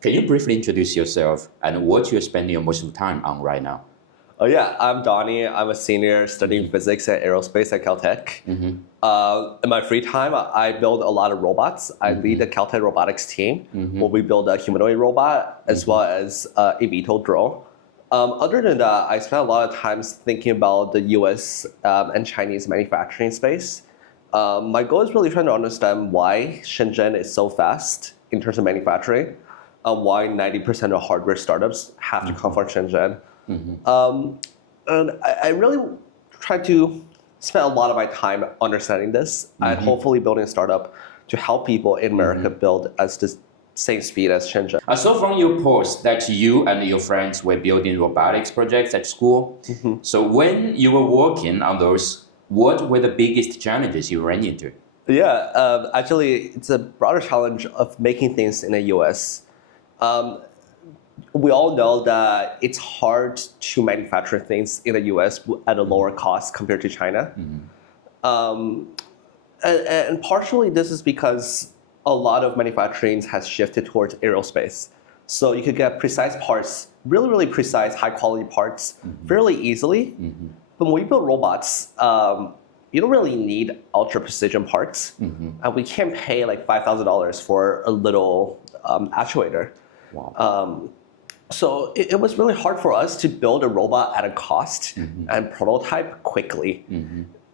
Can you briefly introduce yourself and what you're spending your most of the time on right now? Oh yeah, I'm Donnie. I'm a senior studying physics and aerospace at Caltech. In my free time, I build a lot of robots. I lead the Caltech robotics team, where we build a humanoid robot as well as a VTOL drone. Other than that, I spend a lot of time thinking about the US and Chinese manufacturing space. My goal is really trying to understand why Shenzhen is so fast in terms of manufacturing, why 90% of hardware startups have to come from Shenzhen. And I really try to spend a lot of my time understanding this and hopefully building a startup to help people in America build at the same speed as Shenzhen. I saw from your post that you and your friends were building robotics projects at school. So when you were working on those, what were the biggest challenges you ran into? Yeah, actually, it's a broader challenge of making things in the US. We all know that it's hard to manufacture things in the US at a lower cost compared to China. And partially this is because a lot of manufacturing has shifted towards aerospace. So you could get precise parts, really, really precise, high quality parts fairly easily. But when we build robots, you don't really need ultra precision parts. And we can't pay like $5,000 for a little actuator. Wow. So it was really hard for us to build a robot at a cost and prototype quickly.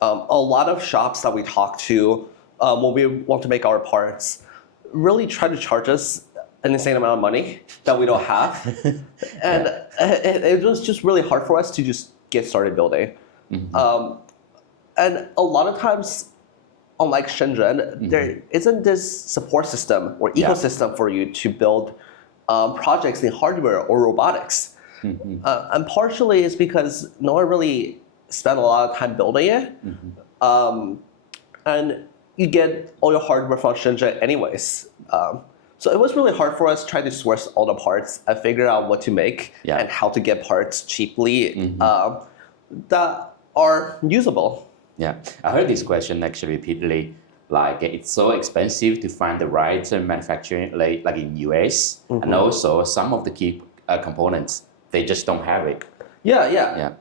A lot of shops that we talk to when we want to make our parts really try to charge us an insane amount of money that we don't have. And it was just really hard for us to just get started building. And a lot of times, unlike Shenzhen, there isn't this support system or ecosystem for you to build projects in hardware or robotics. And partially it's because no one really spent a lot of time building it. And you get all your hardware from Shenzhen anyways. So it was really hard for us trying to source all the parts and figure out what to make and how to get parts cheaply that are usable. Yeah, I heard this question actually repeatedly. Like it's so expensive to find the right manufacturing, like in US, and also some of the key components they just don't have it. Yeah.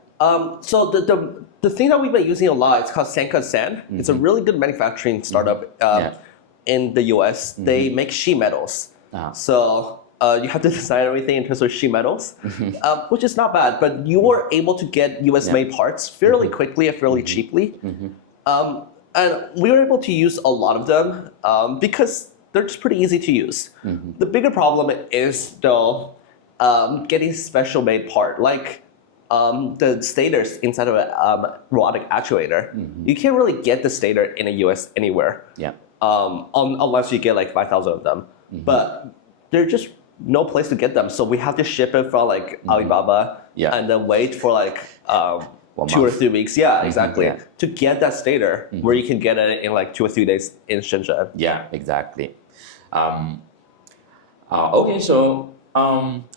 So the thing that we've been using a lot is called Sanka San. It's a really good manufacturing startup in the US. They make sheet metals. So you have to design everything in terms of sheet metals, which is not bad. But you were able to get US made parts fairly quickly and fairly cheaply. And we were able to use a lot of them because they're just pretty easy to use. The bigger problem is though getting special made part, like the stators inside of a robotic actuator. You can't really get the stator in the US anywhere, unless you get like 5,000 of them. But there's just no place to get them, so we have to ship it from like Alibaba and then wait for like 2 or 3 weeks, exactly, to get that stator where you can get it in like 2 or 3 days in Shenzhen. Yeah, exactly. Okay, so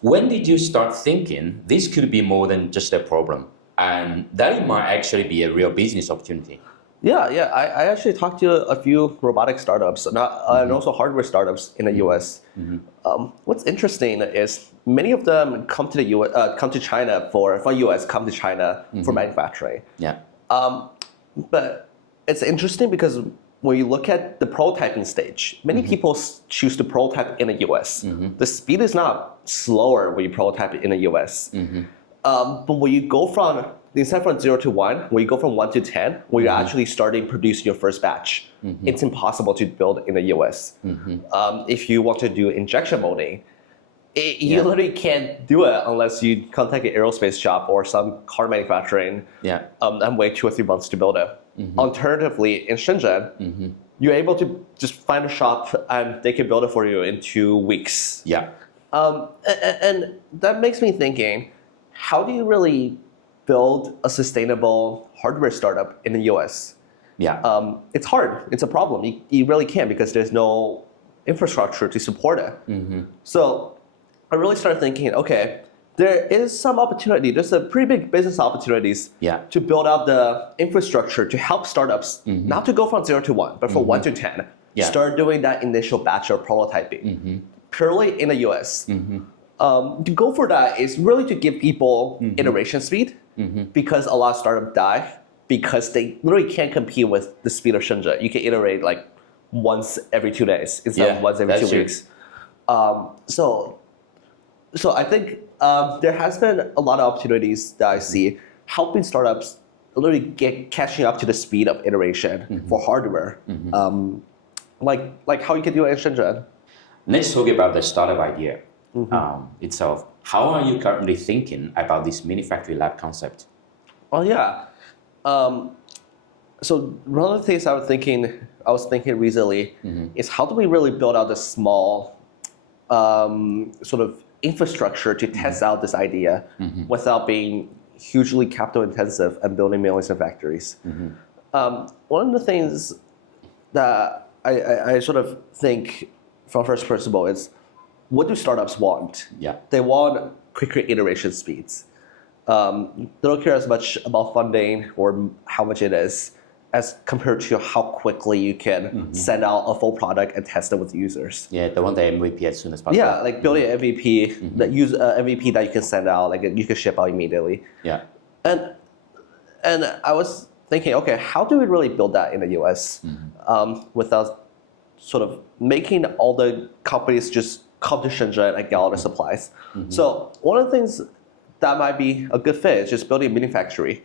when did you start thinking this could be more than just a problem and that it might actually be a real business opportunity? I actually talked to a few robotic startups and also hardware startups in the US. What's interesting is many of them come to China from US, come to China for manufacturing. But it's interesting because when you look at the prototyping stage, many people choose to prototype in the US. The speed is not slower when you prototype in the US. But when you go instead from 0 to 1, when you go from 1 to 10, when you're actually starting producing your first batch, it's impossible to build in the US. If you want to do injection molding, you literally can't do it unless you contact an aerospace shop or some car manufacturing and wait 2 or 3 months to build it. Alternatively, in Shenzhen, you're able to just find a shop and they can build it for you in 2 weeks. And that makes me thinking, how do you really build a sustainable hardware startup in the US? It's hard. It's a problem. You really can't because there's no infrastructure to support it. So I really started thinking, okay, there is some opportunity. There's a pretty big business opportunities to build out the infrastructure to help startups, not to go from 0 to 1, but from 1 to 10. Start doing that initial batch of prototyping. currently in the US. To go for that is really to give people iteration speed because a lot of startups die because they literally can't compete with the speed of Shenzhen. You can iterate like once every 2 days instead of once every 2 weeks. So I think there has been a lot of opportunities that I see helping startups literally catching up to the speed of iteration for hardware, like how you can do it in Shenzhen. Let's talk about the startup idea itself. How are you currently thinking about this mini factory lab concept? Oh yeah. So one of the things I was thinking recently is how do we really build out a small sort of infrastructure to test out this idea without being hugely capital intensive and building millions of factories. One of the things that I sort of think from first principle is, what do startups want? Yeah. They want quicker iteration speeds. They don't care as much about funding or how much it is as compared to how quickly you can send out a full product and test it with users. Yeah, they want the MVP as soon as possible. Yeah, like building an MVP that MVP that you can send out, like you can ship out immediately. Yeah. And I was thinking, okay, how do we really build that in the US without sort of making all the companies just come to Shenzhen and get all the supplies? So one of the things that might be a good fit is just building a mini factory.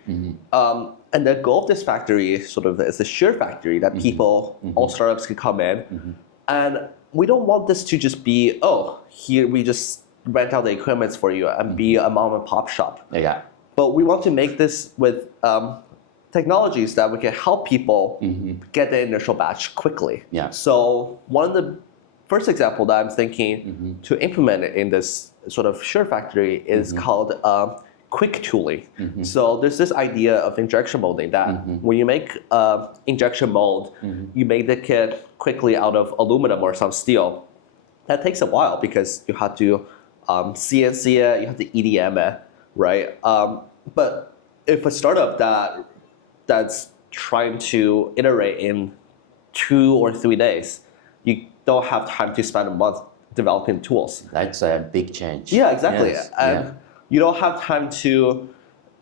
And the goal of this factory sort of is a shared factory that people, all startups can come in. And we don't want this to just be, oh, here we just rent out the equipment for you and be a mom and pop shop. Yeah. But we want to make this with technologies that we can help people get the initial batch quickly. Yeah. So one of the first example that I'm thinking to implement in this sort of shared factory is called quick tooling. So there's this idea of injection molding that when you make injection mold, you make the kit quickly out of aluminum or some steel. That takes a while because you have to CNC it, you have to EDM it, right? But if a startup that's trying to iterate in 2 or 3 days, you don't have time to spend a month developing tools. That's a big change. Yeah, exactly. Yes. And you don't have time to,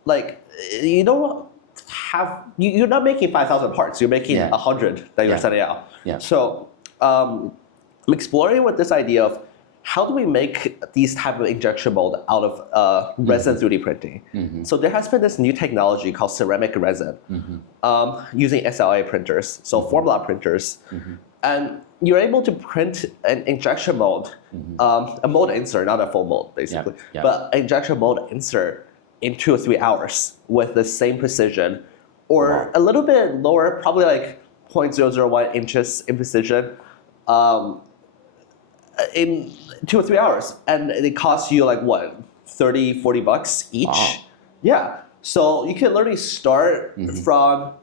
like, you don't have, you're not making 5,000 parts, you're making 100 that you're sending out. Yeah. So I'm exploring with this idea of how do we make these type of injection mold out of resin 3D printing? So there has been this new technology called ceramic resin using SLA printers, so formula printers. And you're able to print an injection mold, a mold insert, not a full mold, basically, but an injection mold insert in 2 or 3 hours with the same precision, or a little bit lower, probably like 0.001 inches in precision, in 2 or 3 hours. And it costs you like what, $30-$40 each? Wow. Yeah. So you can literally start from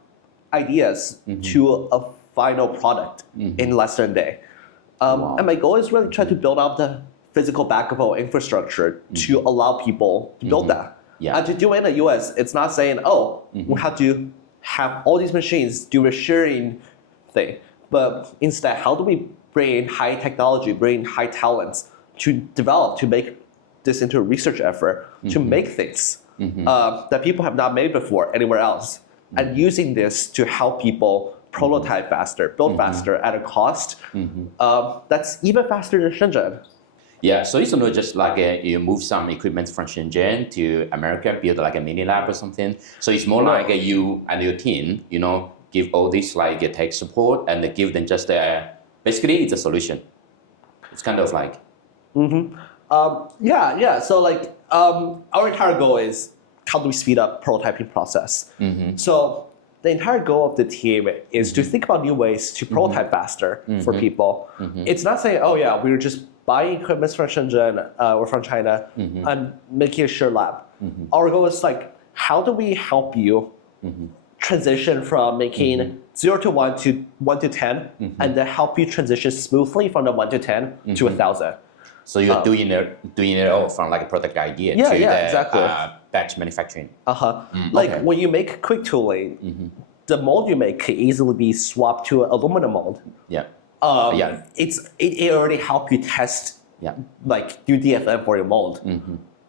ideas to a final product in less than a day. And my goal is really try to build up the physical backbone infrastructure to allow people to build that. Yeah. And to do it in the US, it's not saying, oh, we have to have all these machines do a sharing thing. But instead, how do we bring in high technology, bring in high talents to develop, to make this into a research effort, to make things that people have not made before anywhere else. And using this to help people prototype faster, build faster at a cost that's even faster than Shenzhen. Yeah, so it's not just like you move some equipment from Shenzhen to America, build like a mini lab or something. So it's more like you and your team, give all this like tech support and give them just basically it's a solution. It's kind of like. So like our entire goal is how do we speed up prototyping process. So the entire goal of the team is to think about new ways to prototype faster for people. It's not saying, oh yeah, we're just buying equipment from Shenzhen or from China and making a shared lab. Our goal is like, how do we help you transition from making 0 to 1 to 1 to 10 and then help you transition smoothly from the 1 to 10 to 1,000. So you're doing it all from like a product idea to exactly. Batch manufacturing. When you make quick tooling, the mold you make can easily be swapped to an aluminum mold. Yeah. It already helped you test Yeah. like do DFM for your mold.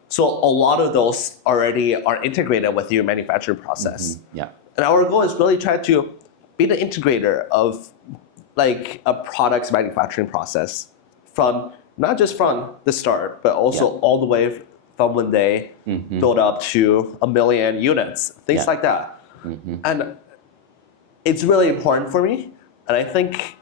So a lot of those already are integrated with your manufacturing process. Yeah. And our goal is really try to be the integrator of like a product's manufacturing process from not just from the start, but also all the way from when they build up to 1 million units, things like that. And it's really important for me. And I think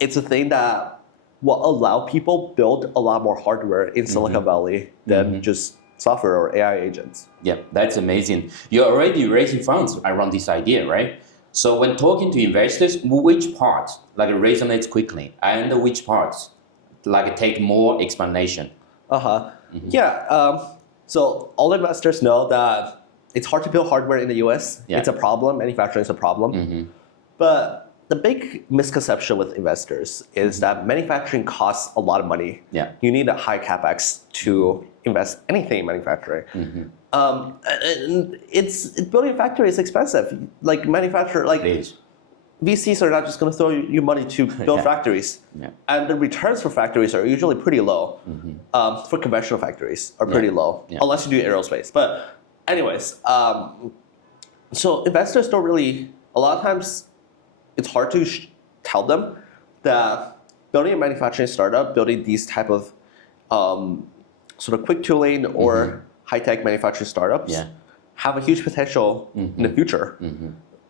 it's a thing that will allow people build a lot more hardware in Silicon Valley than just software or AI agents. Yeah, that's amazing. You're already raising funds around this idea, right? So when talking to investors, which part like resonates quickly and which parts like take more explanation? Yeah. So all investors know that it's hard to build hardware in the US. Yeah. It's a problem. Manufacturing is a problem. But the big misconception with investors is that manufacturing costs a lot of money. Yeah. You need a high capex to invest anything in manufacturing. And it's building a factory is expensive. Like manufacturer, like Please. VCs are not just going to throw you money to build factories. Yeah. And the returns for factories are usually pretty low. For conventional factories are pretty low, unless you do aerospace. But anyways, so investors don't really, a lot of times it's hard to tell them that building a manufacturing startup, building these type of sort of quick tooling or high-tech manufacturing startups have a huge potential in the future.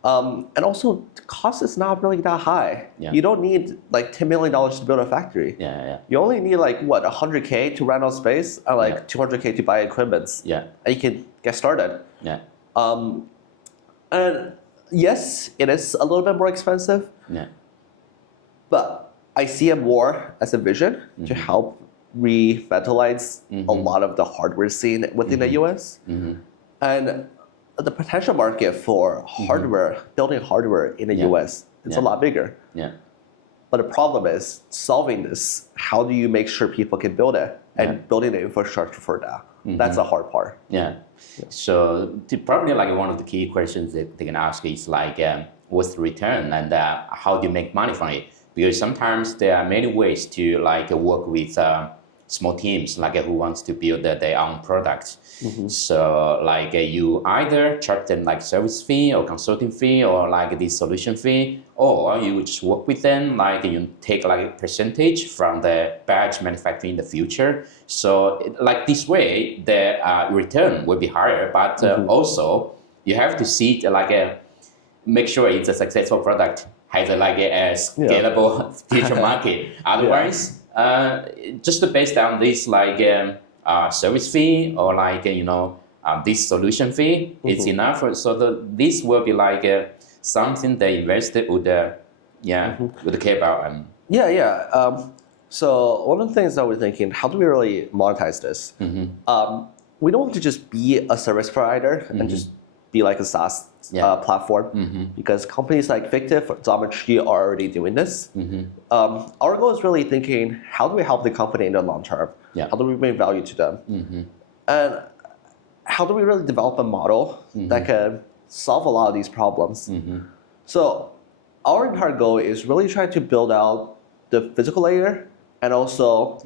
And also, the cost is not really that high. Yeah. You don't need like $10 million to build a factory. You only need like what, $100K to rent out space and like $200K to buy equipment. And you can get started. And yes, it is a little bit more expensive. But I see it more as a vision to help revitalize a lot of the hardware scene within the US. And the potential market for hardware, building hardware in the US, it's a lot bigger. But the problem is solving this. How do you make sure people can build it and building the infrastructure for that? That's the hard part. So probably like one of the key questions that they can ask is like, what's the return and how do you make money from it? Because sometimes there are many ways to like work with small teams like who wants to build their own product. So like you either charge them like service fee or consulting fee or like the solution fee, or you just work with them like you take like a percentage from the batch manufacturing in the future. So like this way the return will be higher, but also you have to see it like make sure it's a successful product, has like a scalable future market. Otherwise, just based on this like service fee or like this solution fee, it's enough. So this will be like something the investor would would care about. So one of the things that we're thinking, how do we really monetize this? We don't want to just be a service provider and just be like a SaaS platform, because companies like Fictive or Xometry are already doing this. Our goal is really thinking, how do we help the company in the long term? How do we bring value to them? And how do we really develop a model that can solve a lot of these problems? So our entire goal is really trying to build out the physical layer and also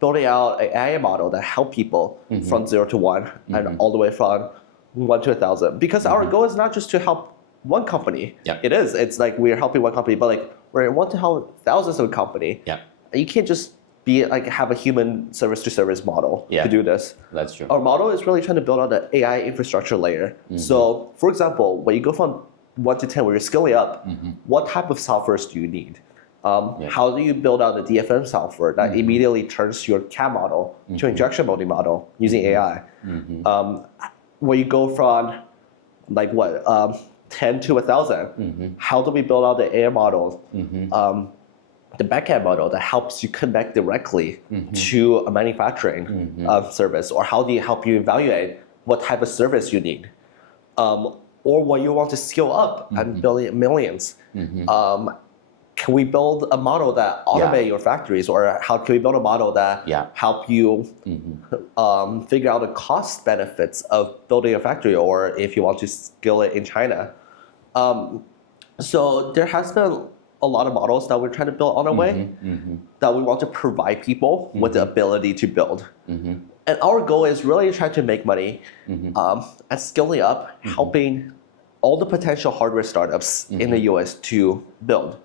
building out an AI model that help people from 0 to 1 and all the way from 1 to 1,000. Because our goal is not just to help one company. It is. It's like we're helping one company, but like we want to help thousands of companies. You can't just be like have a human service to service model to do this. That's true. Our model is really trying to build out the AI infrastructure layer. So for example, when you go from 1 to 10, where you're scaling up, what type of softwares do you need? How do you build out the DFM software that immediately turns your CAD model to injection molding model using AI? Where you go from like what 10 to 1,000, how do we build out the AI model, the backend model that helps you connect directly to a manufacturing service, or how do you help you evaluate what type of service you need, or when you want to scale up and build millions. Can we build a model that automate your factories, or how can we build a model that help you figure out the cost benefits of building a factory, or if you want to scale it in China? So there has been a lot of models that we're trying to build on our way that we want to provide people with the ability to build. And our goal is really trying to make money and scaling up, helping all the potential hardware startups in the US to build.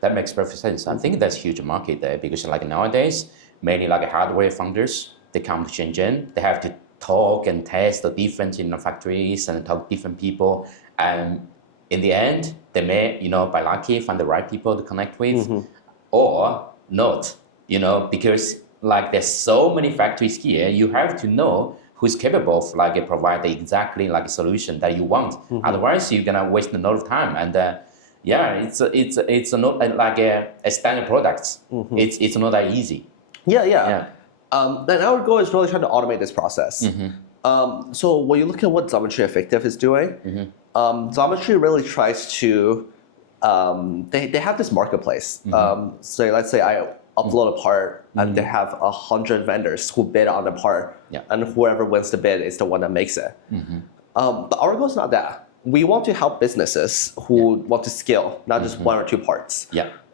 That makes perfect sense. I think that's a huge market there because like nowadays, many like hardware founders, they come to Shenzhen, they have to talk and test the different factories and talk to different people. And in the end, they may, by lucky, find the right people to connect with or not, because like there's so many factories here, you have to know who's capable of like provide exactly like a solution that you want. Otherwise, you're gonna waste a lot of time. And it's not like a standard product. It's not that easy. Yeah. And our goal is really trying to automate this process. So when you look at what Xometry Effective is doing, Xometry really tries to, they have this marketplace. So let's say I upload a part and they have 100 vendors who bid on the part, and whoever wins the bid is the one that makes it. But our goal is not that. We want to help businesses who want to scale, not just one or two parts.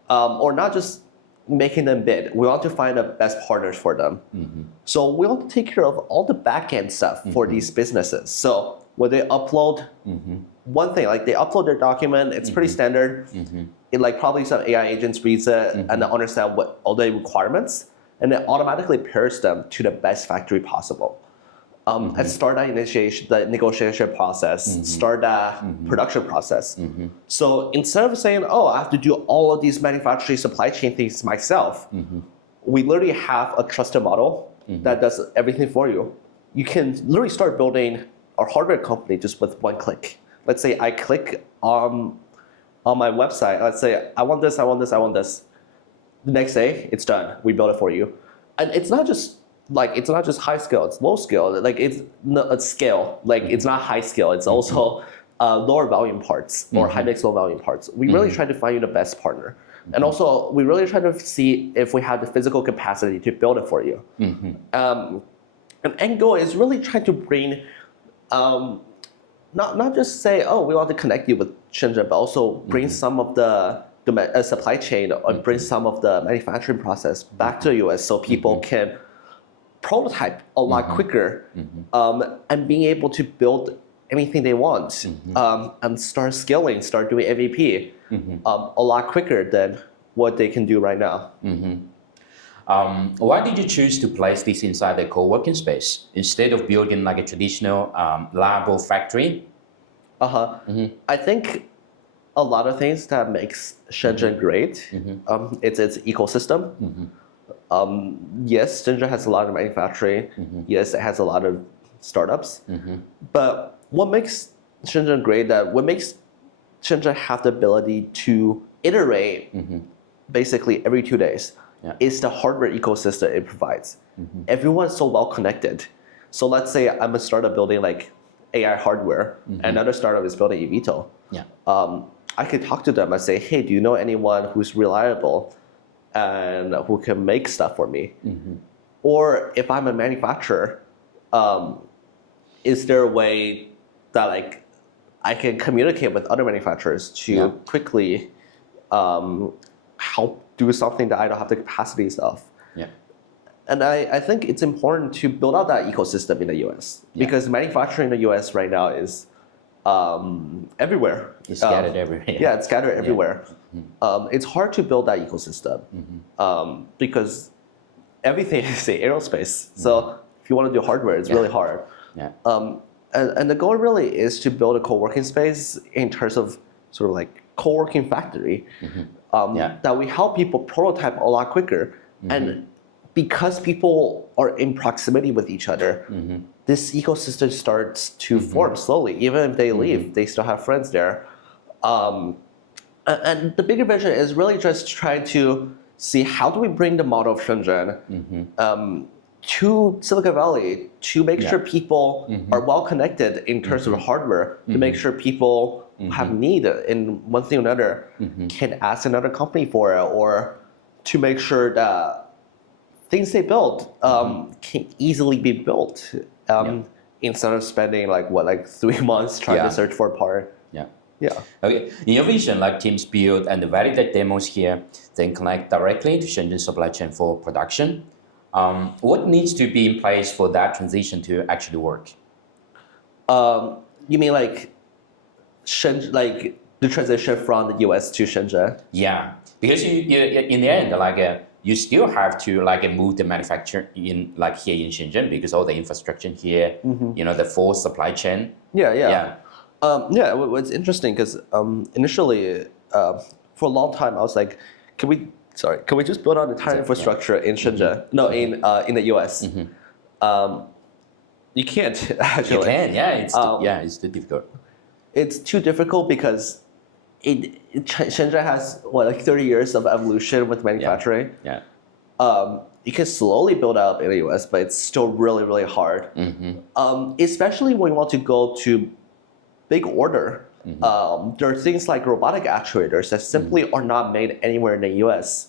Or not just making them bid. We want to find the best partners for them. So we want to take care of all the back-end stuff for these businesses. So when they upload one thing, like they upload their document, it's pretty standard. It like probably some AI agents reads it and they understand what all the requirements, and it automatically pairs them to the best factory possible. And start that initiation, the negotiation process, start that production process. So instead of saying, oh, I have to do all of these manufacturing supply chain things myself, we literally have a trusted model that does everything for you. You can literally start building a hardware company just with one click. Let's say I click on my website, let's say, I want this, I want this, I want this. The next day, it's done. We build it for you. And it's not just high scale, it's low scale. Like it's not scale, like it's not high scale. It's also lower volume parts or high mix, low volume parts. We really try to find you the best partner. And also we really try to see if we have the physical capacity to build it for you. And end goal is really trying to bring, not just say, oh, we want to connect you with Shenzhen, but also bring some of the supply chain or bring some of the manufacturing process back to the US so people can prototype a lot quicker and being able to build anything they want and start scaling, start doing MVP a lot quicker than what they can do right now. Why did you choose to place this inside a co-working space instead of building like a traditional lab or factory? I think a lot of things that makes Shenzhen great, it's its ecosystem. Yes, Shenzhen has a lot of manufacturing. Yes, it has a lot of startups. But what makes Shenzhen great, what makes Shenzhen have the ability to iterate basically every 2 days is the hardware ecosystem it provides. Everyone's so well connected. So let's say I'm a startup building like AI hardware, another startup is building eVTOL. I could talk to them and say, hey, do you know anyone who's reliable and who can make stuff for me? Or if I'm a manufacturer, is there a way that like I can communicate with other manufacturers to quickly help do something that I don't have the capacities of? And I think it's important to build out that ecosystem in the US because manufacturing in the US right now is everywhere. It's scattered everywhere. It's scattered everywhere. It's hard to build that ecosystem because everything is aerospace. So if you want to do hardware, it's really hard. And the goal really is to build a co-working space in terms of sort of like co-working factory that we help people prototype a lot quicker. And because people are in proximity with each other, this ecosystem starts to form slowly. Even if they leave, they still have friends there. And the bigger vision is really just trying to see how do we bring the model of Shenzhen to Silicon Valley to make sure people are well connected in terms of hardware, to make sure people have need in one thing or another can ask another company for it, or to make sure that things they build can easily be built instead of spending like 3 months trying to search for a part. Yeah. Okay. In your vision, like teams build and validate demos here, then connect directly to Shenzhen supply chain for production. What needs to be in place for that transition to actually work? You mean like like the transition from the US to Shenzhen? Yeah, because you in the end, like you still have to like move the manufacturing in like here in Shenzhen because all the infrastructure here, the full supply chain. Yeah, yeah. Yeah. What's interesting because initially, for a long time, I was like, can we just build out the entire infrastructure in Shenzhen? No, in the US. You can't actually. You can, yeah. It's too difficult. It's too difficult because Shenzhen has like 30 years of evolution with manufacturing. Yeah. You can slowly build up in the US, but it's still really, really hard. Especially when you want to go to big order. There are things like robotic actuators that simply are not made anywhere in the US.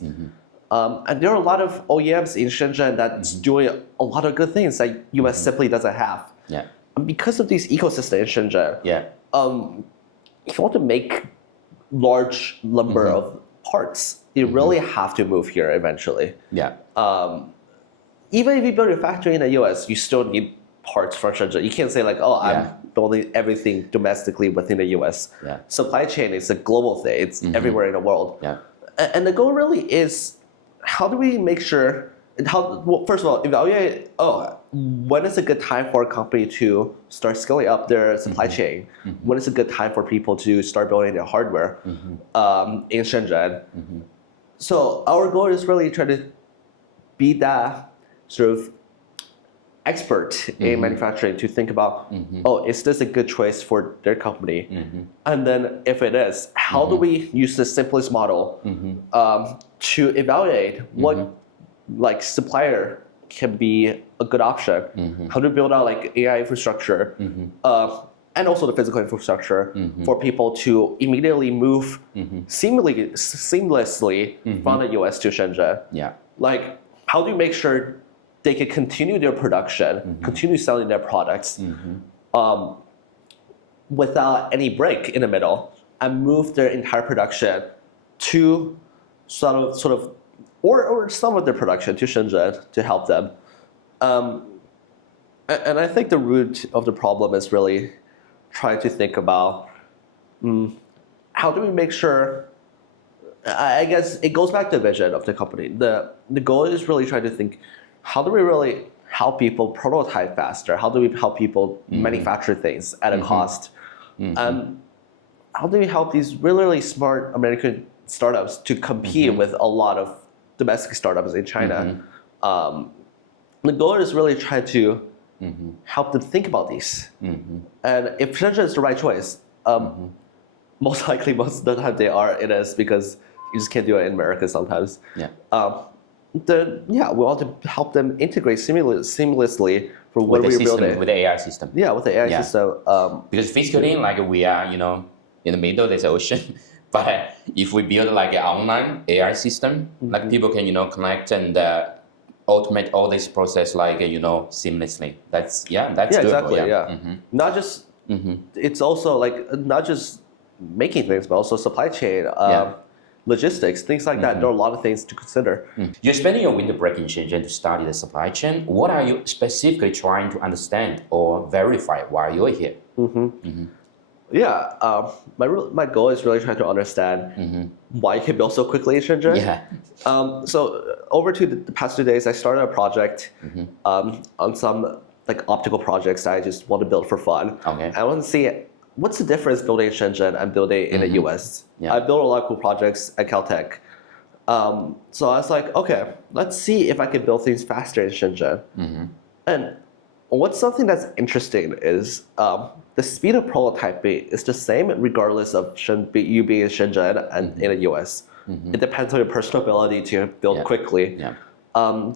And there are a lot of OEMs in Shenzhen that's doing a lot of good things that US simply doesn't have. Yeah. And because of these ecosystems in Shenzhen, Yeah. if you want to make large number of parts, you really have to move here eventually. Yeah. Even if you build your factory in the US, you still need parts from Shenzhen. You can't say like, oh, I'm building everything domestically within the US. Yeah. Supply chain is a global thing. It's everywhere in the world. Yeah. And the goal really is, how do we make sure, first of all, evaluate, when is a good time for a company to start scaling up their supply chain? When is a good time for people to start building their hardware in Shenzhen? So our goal is really try to be that sort of expert in manufacturing to think about, is this a good choice for their company? And then if it is, how do we use the simplest model to evaluate what like supplier can be a good option? How to build out like AI infrastructure and also the physical infrastructure for people to immediately move seamlessly from the US to Shenzhen. Yeah. Like, how do you make sure they can continue their production, continue selling their products without any break in the middle, and move their entire production to sort of or some of their production to Shenzhen to help them. And I think the root of the problem is really trying to think about how do we make sure. I guess it goes back to the vision of the company. The goal is really trying to think, how do we really help people prototype faster? How do we help people manufacture things at a cost? How do we help these really, really smart American startups to compete with a lot of domestic startups in China? The goal is really try to help them think about these. And if Shenzhen is the right choice, most likely most of the time it is because you just can't do it in America sometimes. Yeah. We want to help them integrate seamlessly for what we're building. With the AI system. Yeah, with the AI system. Because physically, like we are, in the middle, there's an ocean. But if we build like an online AI system, like people can, connect and automate all this process like, seamlessly. That's doable. Exactly. Yeah. Not just, it's also like, not just making things, but also supply chain, logistics, things like that. There are a lot of things to consider. You're spending your winter break in Shenzhen to study the supply chain. What are you specifically trying to understand or verify while you're here? Yeah, my goal is really trying to understand why you can build so quickly in Shenzhen. Yeah. So over to the past 2 days, I started a project on some like optical projects that I just want to build for fun. Okay. I want to see what's the difference building in Shenzhen and building in the US. Yeah. I built a lot of cool projects at Caltech. So I was like, okay, let's see if I can build things faster in Shenzhen. And what's something that's interesting is the speed of prototyping is the same regardless of you being in Shenzhen and in the US. It depends on your personal ability to build quickly.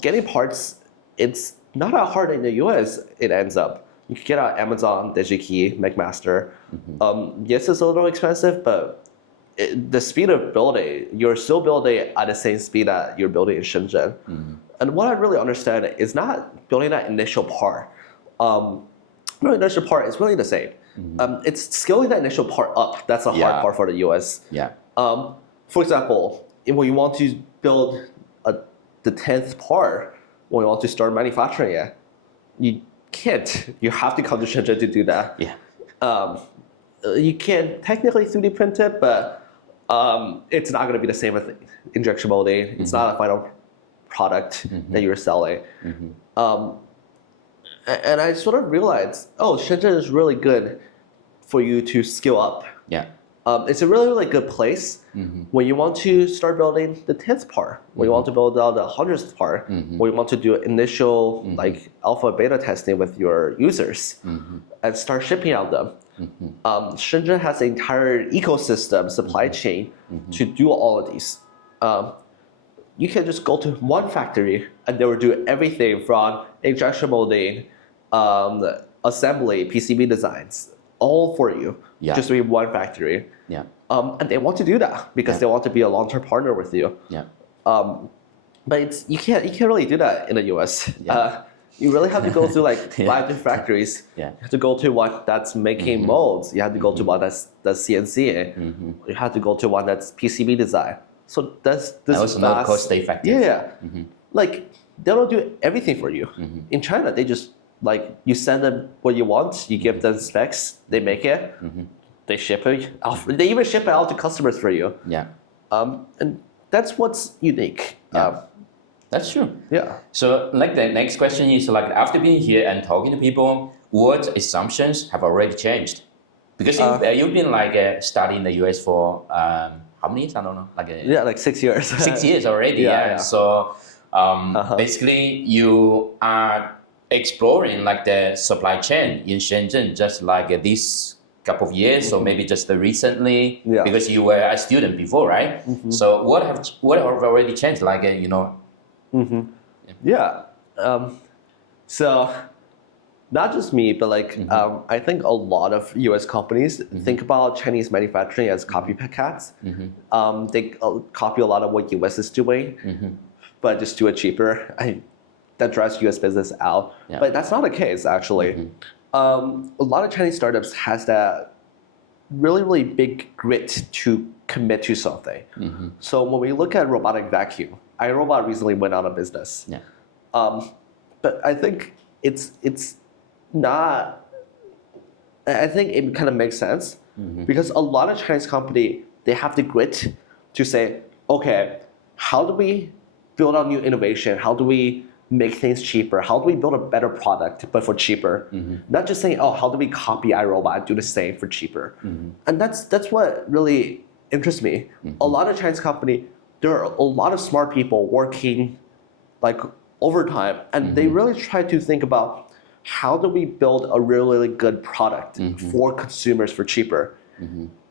Getting parts, it's not that hard in the US, it ends up. You can get out Amazon, DigiKey, McMaster. Yes, it's a little expensive, but the speed of building, you're still building at the same speed that you're building in Shenzhen. And what I really understand is not building that initial part. The initial part is really the same. It's scaling that initial part up. That's the hard part for the US. Yeah. For example, when you want to build the 10th part, when you want to start manufacturing it, you can't. You have to come to Shenzhen to do that. Yeah. You can technically 3D print it, but it's not going to be the same as injection molding. It's not a final product that you're selling. And I sort of realized, Shenzhen is really good for you to scale up. Yeah. It's a really, really good place when you want to start building the 10th part, when you want to build out the 100th part, when you want to do initial like alpha beta testing with your users and start shipping out them. Shenzhen has an entire ecosystem, supply chain to do all of these. You can just go to one factory and they will do everything from injection molding, assembly, PCB designs, all for you, just in one factory. Yeah. And they want to do that because they want to be a long-term partner with you. Yeah. But you can't really do that in the US. You really have to go through like 5 different factories. Yeah. You have to go to one that's making molds. You have to go to one that's CNC. You have to go to one that's PCB design. So that's this also not cost effective. Yeah. Like they don't do everything for you. In China, they just like you send them what you want, you give them specs, they make it, they ship it out. They even ship it out to customers for you. Yeah. And that's what's unique. That's true. Yeah. So like the next question is like after being here and talking to people, what assumptions have already changed? Because you've been like studying the US for how many years? I don't know. Like 6 years. 6 years already. Yeah. So basically you are exploring like the supply chain in Shenzhen just like this couple of years or maybe just recently because you were a student before, right? So what have already changed? Like So not just me, but like I think a lot of US companies think about Chinese manufacturing as copycats. They copy a lot of what US is doing, but just do it cheaper. That drives US business out. But that's not the case, actually. A lot of Chinese startups has that really, really big grit to commit to something. So when we look at robotic vacuum, iRobot recently went out of business. But I think it's not. I think it kind of makes sense because a lot of Chinese company, they have the grit to say, okay, how do we build out new innovation? How do we make things cheaper? How do we build a better product but for cheaper? Not just saying, how do we copy iRobot and do the same for cheaper? And that's what really interests me. A lot of Chinese company, there are a lot of smart people working like overtime, and they really try to think about how do we build a really, really good product for consumers for cheaper.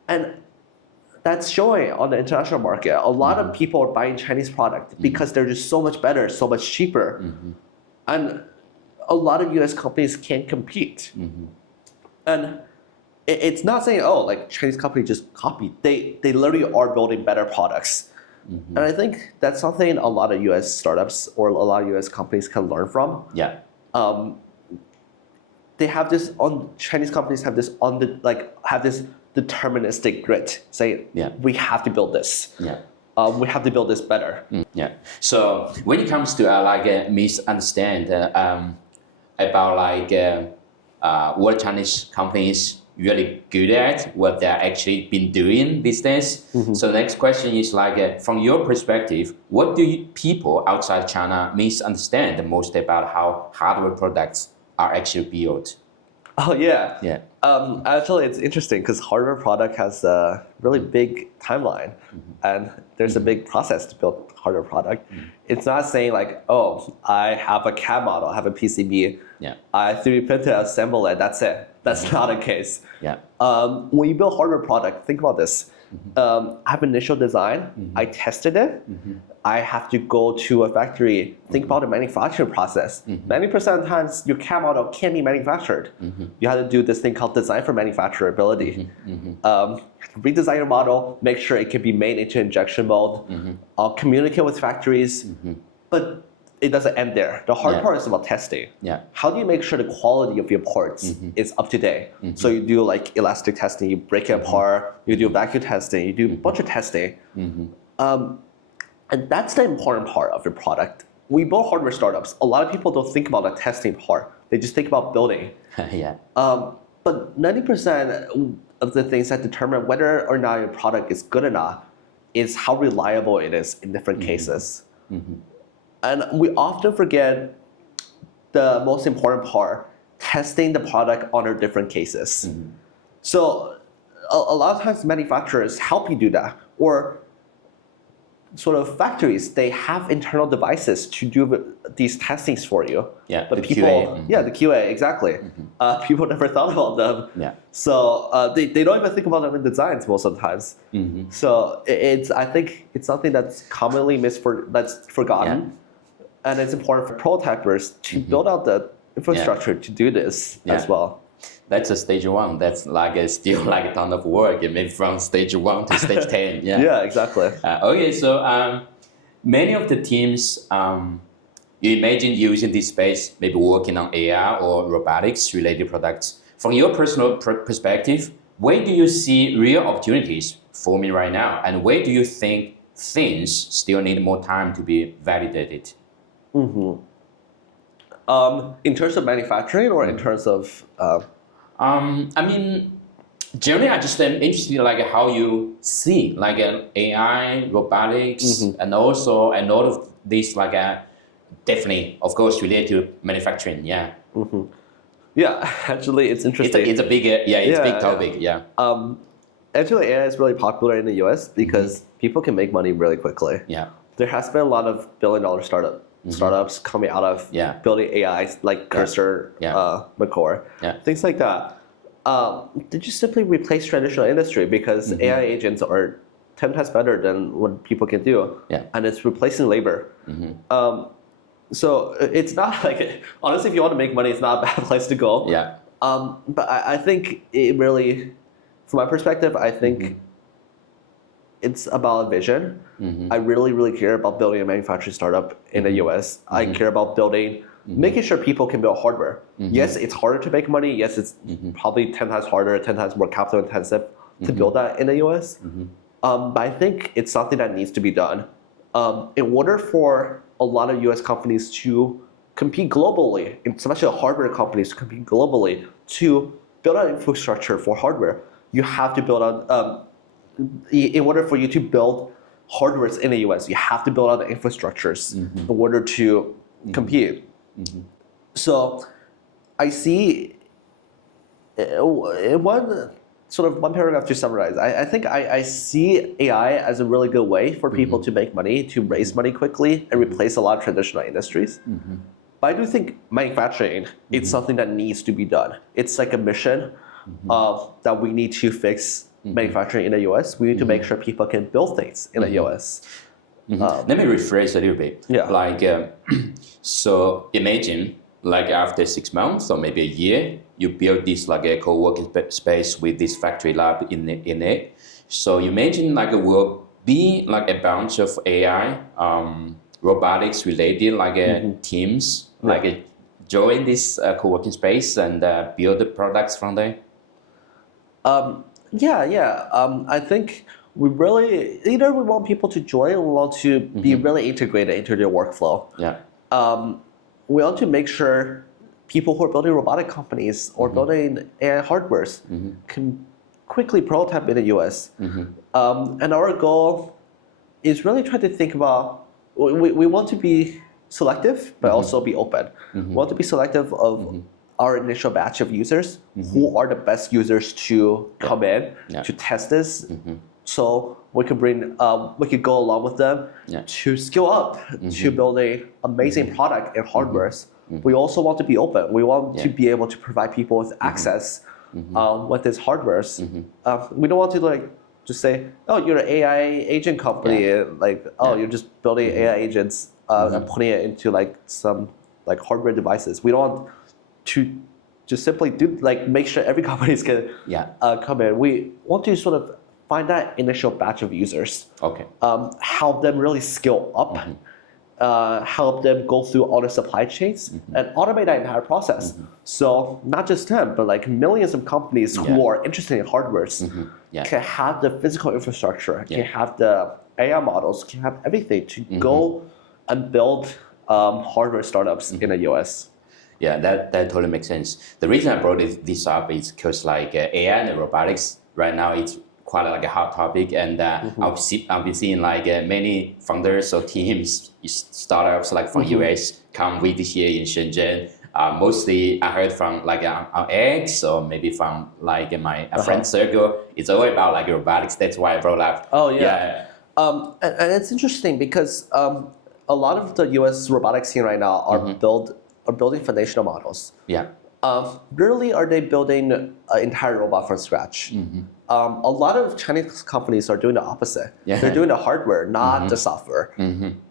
And that's showing on the international market. A lot of people are buying Chinese product because they're just so much better, so much cheaper. And a lot of US companies can't compete. And it's not saying, like Chinese companies just copy. They literally are building better products. And I think that's something a lot of US startups or a lot of US companies can learn from. They have this Chinese companies have this deterministic grit, saying we have to build this. We have to build this better. So when it comes to misunderstand about what Chinese companies really good at, what they're actually been doing these days. So the next question is from your perspective, what do people outside China misunderstand the most about how hardware products are actually built? Actually, it's interesting because hardware product has a really big timeline, and there's a big process to build hardware product. It's not saying I have a CAD model, I have a PCB, I 3D print it, assemble it, that's it. That's not the case. When you build hardware product, think about this. I have initial design, I tested it, I have to go to a factory, think about the manufacturing process. 90% of the times, your CAD model can't be manufactured. You have to do this thing called design for manufacturability. Redesign your model, make sure it can be made into injection mold, communicate with factories. But it doesn't end there. The hard Yeah. part is about testing. Yeah. How do you make sure the quality of your parts is up to date? So you do like elastic testing, you break it apart, you do vacuum testing, you do a bunch of testing. And that's the important part of your product. We build hardware startups. A lot of people don't think about the testing part. They just think about building. Yeah. But 90% of the things that determine whether or not your product is good or not is how reliable it is in different cases. And we often forget the most important part, testing the product under different cases. So a lot of times manufacturers help you do that, or sort of factories, they have internal devices to do these testings for you. Yeah, But the people, QA. yeah, the QA, exactly. People never thought about them. Yeah. So they don't even think about them in designs most of the times. So I think it's something that's commonly that's forgotten. And it's important for prototypers to build out the infrastructure to do this as well. That's a stage 1. That's like still like a ton of work. Maybe from stage 1 to stage 10. Yeah. Yeah, exactly. Okay, so many of the teams you imagine using this space, maybe working on AI or robotics related products. From your personal perspective, where do you see real opportunities forming right now, and where do you think things still need more time to be validated? In terms of manufacturing or in terms of I mean, generally, I just am interested in like how you see like an AI, robotics, and also a lot of these like definitely, of course, related to manufacturing. Yeah. Yeah, actually, it's interesting. It's a big it's a big topic. Yeah. Actually, AI is really popular in the US because people can make money really quickly. Yeah. There has been a lot of billion-dollar startups coming out of building AIs like Cursor, Macore, things like that. They just simply replace traditional industry because AI agents are 10 times better than what people can do, and it's replacing labor. So it's not like, honestly, if you want to make money, it's not a bad place to go. Yeah. But I think it really, from my perspective, I think it's about vision. I really, really care about building a manufacturing startup in the US. I care about building, making sure people can build hardware. Yes, it's harder to make money. Yes, it's probably 10 times harder, 10 times more capital intensive to build that in the US. But I think it's something that needs to be done. In order for a lot of US companies to compete globally, especially hardware companies to compete globally, to build out infrastructure for hardware, you have to build out, in order for you to build hardware in the US, you have to build out the infrastructures in order to compete. So I see one paragraph to summarize. I think I see AI as a really good way for people to make money, to raise money quickly, and replace a lot of traditional industries. But I do think manufacturing is something that needs to be done. It's like a mission that we need to fix manufacturing in the US. We need to make sure people can build things in the US. Let me rephrase a little bit. Like, so imagine like after 6 months or maybe a year, you build this like a co-working space with this factory lab in it. So you imagine like it will be like a bunch of AI, robotics related like teams, like join this co-working space and build the products from there. I think we really, either we want people to join or we want to be really integrated into their workflow. We want to make sure people who are building robotic companies or building AI hardwares can quickly prototype in the US. And our goal is really try to think about, we want to be selective, but also be open. We want to be selective of our initial batch of users, who are the best users to come in to test this. So we could go along with them to scale up to build an amazing product and hardwares. We also want to be open. We want to be able to provide people with access with these hardwares. We don't want to just say, oh, you're an AI agent company, you're just building AI agents and putting it into some hardware devices. We don't want to just simply make sure every company can come in. We want to sort of find that initial batch of users, help them really scale up, help them go through all the supply chains and automate that entire process. So not just them, but like millions of companies who are interested in hardwares can have the physical infrastructure, can have the AI models, can have everything to go and build hardware startups in the US. Yeah, that totally makes sense. The reason I brought this up is because like AI and robotics right now it's quite like a hot topic, and I've been seeing like many founders or teams, startups like from US come visit here in Shenzhen. Mostly I heard from like our ex or maybe from like my friend circle. It's all about like robotics. That's why I brought up. Oh yeah. And it's interesting because a lot of the US robotics scene right now are building foundational models. Yeah. Rarely are they building an entire robot from scratch. A lot of Chinese companies are doing the opposite. Yeah. They're doing the hardware, not the software.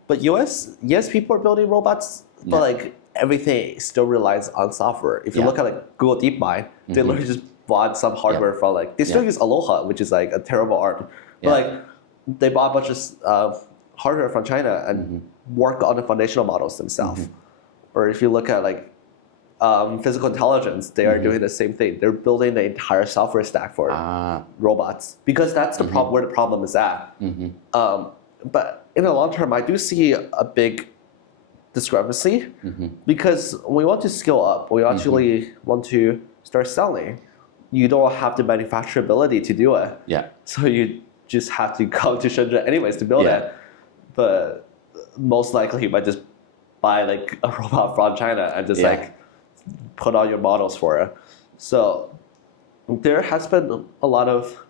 But yes, people are building robots, but like everything still relies on software. If you look at like Google DeepMind, they literally just bought some hardware from like, they still use Aloha, which is like a terrible art. But like they bought a bunch of hardware from China and work on the foundational models themselves. Or if you look at like physical intelligence, they are doing the same thing. They're building the entire software stack for robots because that's the problem where the problem is at. But in the long term, I do see a big discrepancy because when we want to scale up, we actually want to start selling. You don't have the manufacturability to do it. Yeah. So you just have to come to Shenzhen anyways to build it. But most likely you might just buy like a robot from China and just like put on your models for it. So there has been a lot of,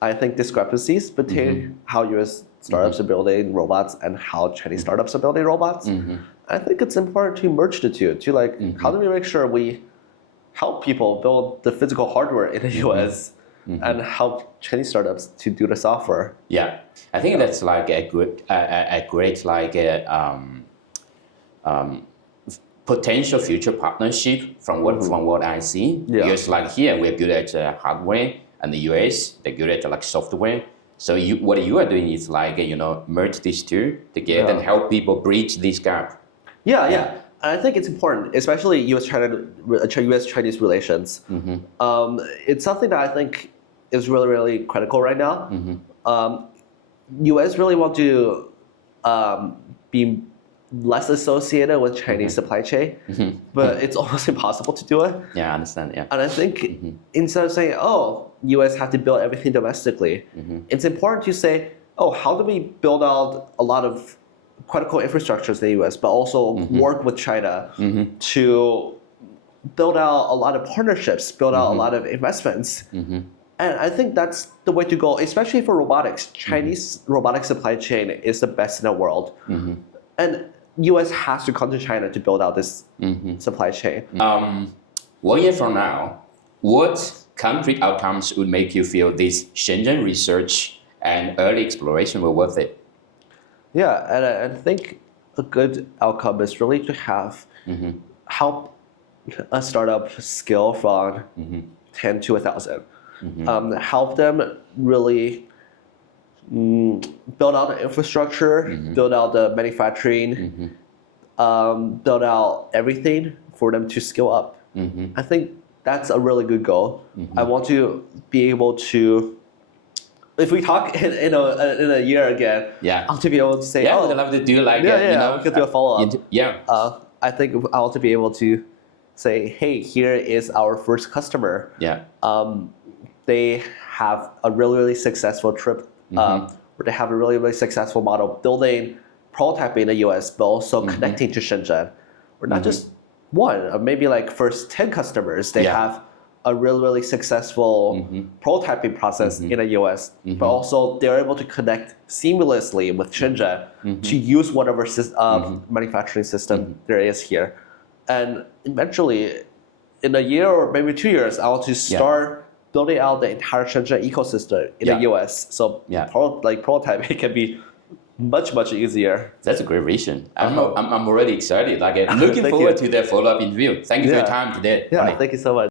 I think, discrepancies between how US startups are building robots and how Chinese startups are building robots. I think it's important to merge the two, to like, how do we make sure we help people build the physical hardware in the US and help Chinese startups to do the software? Yeah, I think that's like a great like potential future partnership from what I see. Because like here we're good at hardware, and the US they're good at like software. So what you are doing is like merge these two together and help people bridge this gap. Yeah. And I think it's important, especially US-Chinese relations. It's something that I think is really, really critical right now. US really want to be less associated with Chinese supply chain, but it's almost impossible to do it. Yeah, I understand. Yeah. And I think instead of saying, oh, US have to build everything domestically, it's important to say, oh, how do we build out a lot of critical infrastructures in the US, but also work with China to build out a lot of partnerships, build out a lot of investments. And I think that's the way to go, especially for robotics. Chinese robotic supply chain is the best in the world. And US has to come to China to build out this supply chain. 1 year from now, what concrete outcomes would make you feel this Shenzhen research and early exploration were worth it? Yeah, and I think a good outcome is really to have help a startup scale from 10 to 1,000. Help them really build out the infrastructure, build out the manufacturing, build out everything for them to scale up. I think that's a really good goal. I want to be able to, if we talk in a year again, I want to be able to say, I would love to do like we could do a follow-up. I think I want to be able to say, hey, here is our first customer. They have a really, really successful trip, where they have a really, really successful model building, prototyping in the US, but also connecting to Shenzhen. Or not just one, or maybe like first 10 customers, they have a really, really successful prototyping process in the US, but also they're able to connect seamlessly with Shenzhen to use whatever manufacturing system there is here. And eventually, in a year or maybe 2 years, I want to start building out the entire Shenzhen ecosystem in the US. So prototyping can be much, much easier. That's a great vision. I'm already excited. Like looking forward to the follow-up interview. Thank you for your time today. Yeah, thank you so much.